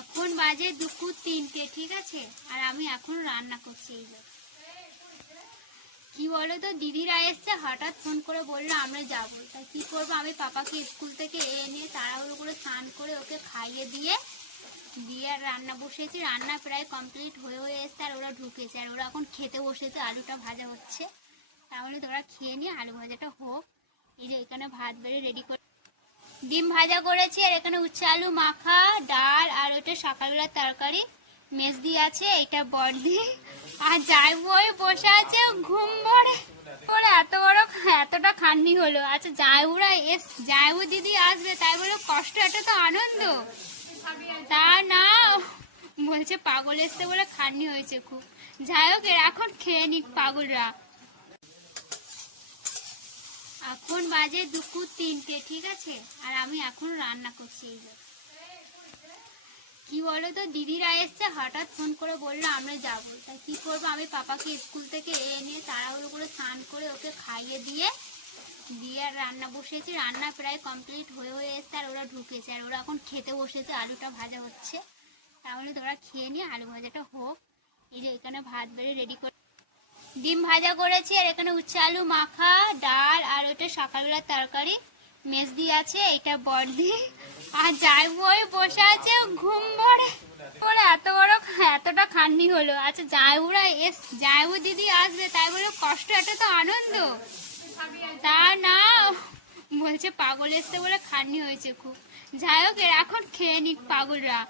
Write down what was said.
এখন বাজে দুপুর 3টে, ঠিক আছে। আর আমি এখন রান্না করছি। এই কি বলো তো, দিদিরা এসছে, হঠাৎ ফোন করে বললো আমরা যাবো। তাই কি করবো, আমি পাপাকে স্কুল থেকে এনে তাড়াহুড়ো করে স্নান করে ওকে খাইয়ে দিয়ে আর রান্না বসেছি। রান্না প্রায় কমপ্লিট হয়ে এসছে, আর ওরা ঢুকেছে, আর ওরা এখন খেতে বসেছে। আলুটা ভাজা হচ্ছে, তাহলে তোরা খেয়ে নিয়ে আলু ভাজাটা হোক। এই যে এখানে ভাত বেড়ে রেডি করে ডিম ভাজা করেছি, আর এখানে উচ্ছে আলু মাখা, ডাল, আর ওটা সকালবেলার তরকারি মেজদি আছে, এটা বড়দি। আর যাইবু ওই বসে আছে ঘুম ভরে ওরা এতটা খান্নি হলো। আচ্ছা যাইবুরা যাইবু দিদি আসবে, তাই বলে কষ্ট, এটা তো আনন্দ। তা না, বলছে পাগল এসছে বলে খান্নি হয়েছে খুব। যাই হোক, এখন খেয়ে নিক পাগলরা। এখন বাজে দুপুর 3টে, ঠিক আছে। আর আমি এখন রান্না করছি। এই কি বলো তো, দিদিরা এসছে, হঠাৎ ফোন করে বললো আমরা যাবো। তাই কি করবো, আমি পাপাকে স্কুল থেকে এনে তাড়াহুড়ো করে স্নান করে ওকে খাইয়ে দিয়ে আর রান্না বসেছি। রান্না প্রায় কমপ্লিট হয়ে এসছে, আর ওরা ঢুকেছে, আর ওরা এখন খেতে বসেছে। আলুটা ভাজা হচ্ছে, তাহলে তোরা খেয়ে নিয়ে আলু ভাজাটা হোক। এই যে এখানে ভাত বেড়ে রেডি করে ডিম ভাজা করেছি, আর এখানে উচ্ছে আলু মাখা, ডাল, আর ওটা সকালবেলার তরকারি মেজদি আছে, এটা বড়দি। আর যাইবু ওই বসে আছে ঘুম ভরে ওরা এতটা খান্নি হলো। আচ্ছা যাইবু দিদি আসবে, তাই বলে কষ্ট, এটা তো আনন্দ। তা না, বলছে পাগল এসছে বলে খান্নি হয়েছে খুব। যাই হোক, এখন খেয়ে নিক পাগলরা।